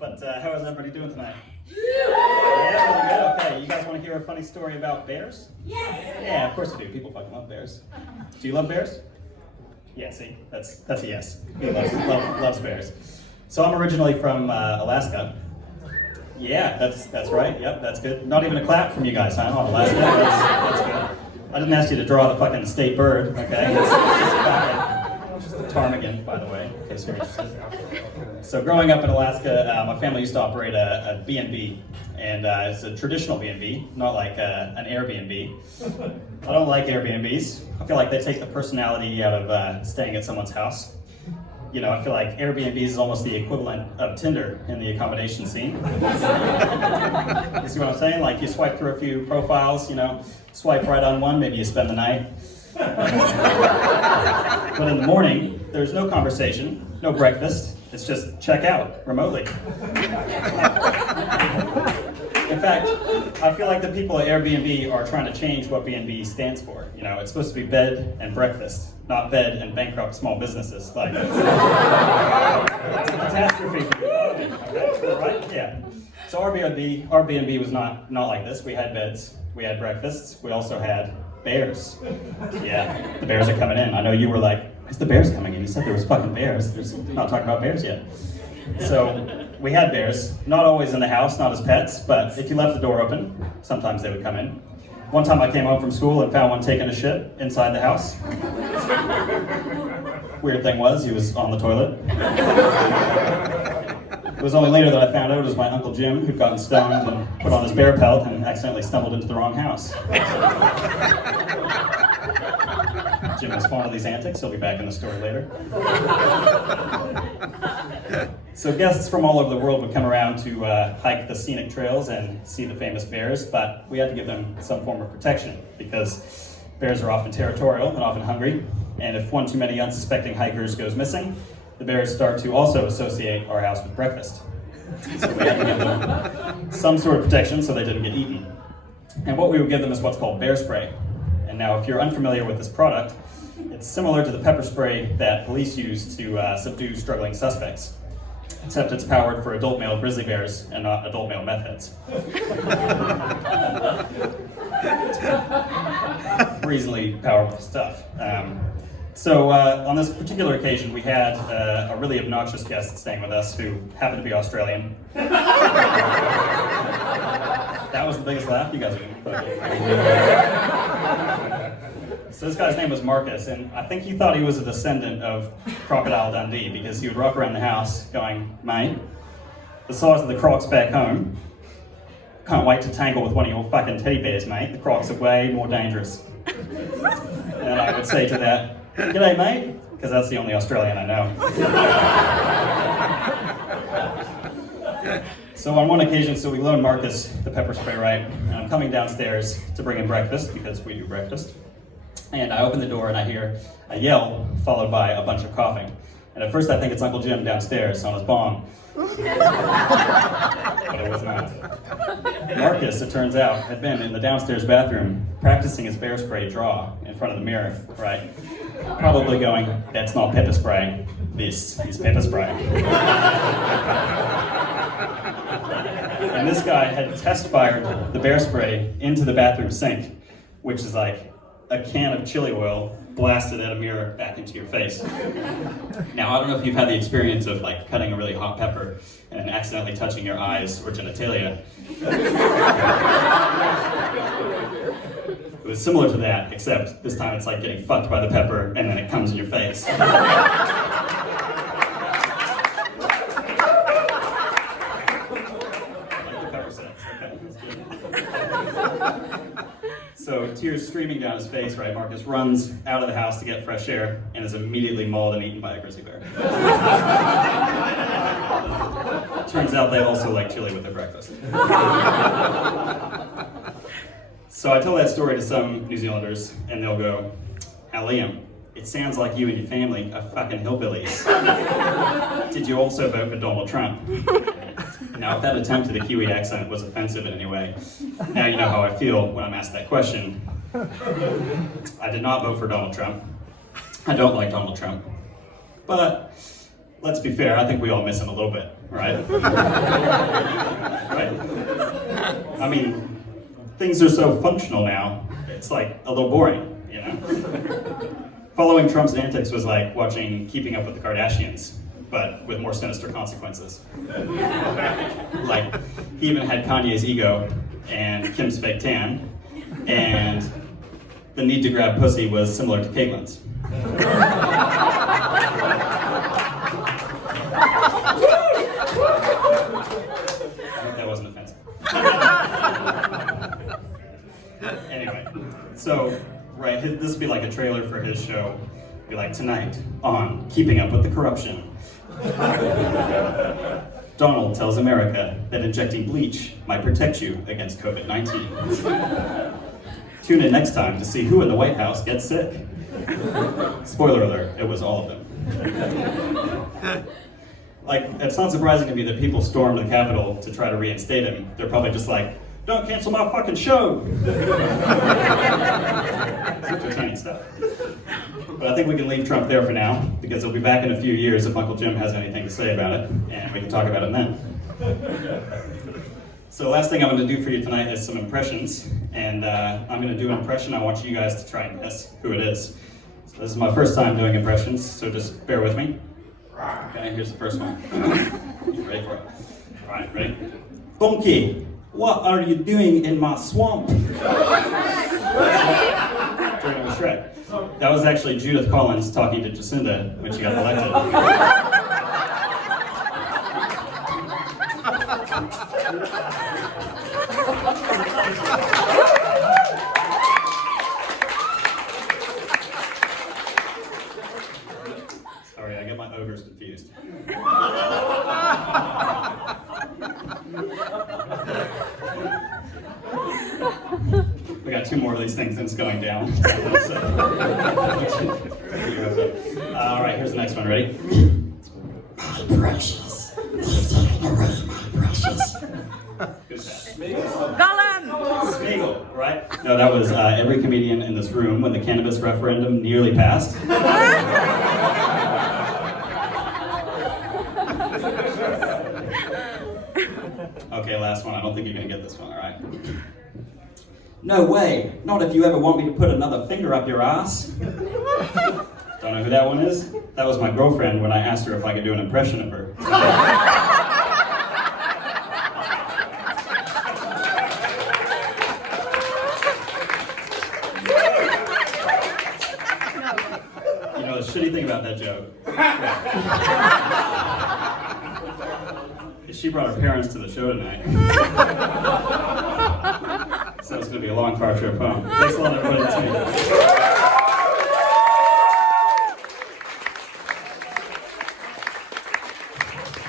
But how is everybody doing tonight? Yeah, really good. Okay, you guys want to hear a funny story about bears? Yeah, of course you do. People fucking love bears. Do you love bears? Yeah, see, that's a yes. He loves bears. So I'm originally from Alaska. Yeah, that's right. Yep, that's good. Not even a clap from you guys, huh? On Alaska. That's good. I didn't ask you to draw the fucking state bird, okay? It's just a ptarmigan, by the way, in case you're interested. So growing up in Alaska, my family used to operate a B&B, and it's a traditional B&B, not like an Airbnb. I don't like Airbnbs. I feel like they take the personality out of staying at someone's house. You know, I feel like Airbnb is almost the equivalent of Tinder in the accommodation scene. You see what I'm saying? Like you swipe through a few profiles, you know, swipe right on one, maybe you spend the night. But in the morning, there's no conversation, no breakfast. It's just check out remotely. In fact, I feel like the people at Airbnb are trying to change what B&B stands for. You know, it's supposed to be bed and breakfast, not bed and bankrupt small businesses. Like, it's a catastrophe for the economy, okay? Right? Yeah. So our B&B was not like this. We had beds, we had breakfasts, we also had bears. Yeah, the bears are coming in. I know you were like, where's the bears coming in? You said there was fucking bears. There's not talking about bears yet. So we had bears, not always in the house, not as pets, but if you left the door open, sometimes they would come in. One time I came home from school and found one taking a shit inside the house. Weird thing was, he was on the toilet. It was only later that I found out it was my Uncle Jim who'd gotten stoned and put on his bear pelt and accidentally stumbled into the wrong house. Jim was fond of these antics. He'll be back in the story later. So guests from all over the world would come around to hike the scenic trails and see the famous bears, but we had to give them some form of protection because bears are often territorial and often hungry, and if one too many unsuspecting hikers goes missing, the bears start to also associate our house with breakfast. So we had to give them some sort of protection so they didn't get eaten. And what we would give them is what's called bear spray. And now if you're unfamiliar with this product, it's similar to the pepper spray that police use to subdue struggling suspects, except it's powered for adult male grizzly bears and not adult male meth heads. It's reasonably powerful stuff. So on this particular occasion, we had a really obnoxious guest staying with us who happened to be Australian. That was the biggest laugh. You guys are So this guy's name was Marcus, and I think he thought he was a descendant of Crocodile Dundee because he would walk around the house going, mate, the size of the crocs back home, can't wait to tangle with one of your fucking teddy bears, mate. The crocs are way more dangerous. And I would say to that, g'day, mate, because that's the only Australian I know. So on one occasion, we loaned Marcus the pepper spray, right? And I'm coming downstairs to bring him breakfast because we do breakfast. And I open the door and I hear a yell followed by a bunch of coughing. And at first I think it's Uncle Jim downstairs on his bong. But it was not. Marcus, it turns out, had been in the downstairs bathroom practicing his bear spray draw in front of the mirror, right? Probably going, that's not pepper spray, this is pepper spray. And this guy had test fired the bear spray into the bathroom sink, which is like a can of chili oil blasted at a mirror back into your face. Now, I don't know if you've had the experience of like cutting a really hot pepper and accidentally touching your eyes or genitalia. It was similar to that, except this time it's like getting fucked by the pepper and then it comes in your face. So tears streaming down his face, right? Marcus runs out of the house to get fresh air and is immediately mauled and eaten by a grizzly bear. Turns out they also like chili with their breakfast. So I tell that story to some New Zealanders and they'll go, "Now Liam, it sounds like you and your family are fucking hillbillies. Did you also vote for Donald Trump?" Now, if that attempt at a Kiwi accent was offensive in any way, now you know how I feel when I'm asked that question. I did not vote for Donald Trump. I don't like Donald Trump. But let's be fair, I think we all miss him a little bit, right? Right? I mean, things are so functional now, it's like a little boring, you know? Following Trump's antics was like watching Keeping Up with the Kardashians, but with more sinister consequences. Like, he even had Kanye's ego, and Kim's fake tan, and the need to grab pussy was similar to Caitlyn's. That wasn't offensive. Anyway, so, right, this would be like a trailer for his show. It'd be like, tonight on Keeping Up with the Corruption. Donald tells America that injecting bleach might protect you against COVID-19. Tune in next time to see who in the White House gets sick. Spoiler alert, it was all of them. Like, it's not surprising to me that people stormed the Capitol to try to reinstate him. They're probably just like, don't cancel my fucking show! Entertaining stuff. But I think we can leave Trump there for now, because he'll be back in a few years if Uncle Jim has anything to say about it, and we can talk about it then. So the last thing I'm going to do for you tonight is some impressions, and I'm going to do an impression. I want you guys to try and guess who it is. So this is my first time doing impressions, so just bear with me. Okay, here's the first one. You ready for it? All right, ready? Donkey, what are you doing in my swamp? Turning with Shrek. That was actually Judith Collins talking to Jacinda when she got elected. Sorry, I get my ogres confused. We got 2 more of these things and it's going down. All right, here's the next one. Ready? My precious. He's taking away my precious. Who's that? Smeagol, right? No, that was every comedian in this room when the cannabis referendum nearly passed. Okay, last one. I don't think you're gonna get this one, all right? No way, not if you ever want me to put another finger up your ass. Don't know who that one is? That was my girlfriend when I asked her if I could do an impression of her. You know, the shitty thing about that joke is she brought her parents to the show tonight. So it's going to be a long car trip home. Thanks a lot, everybody.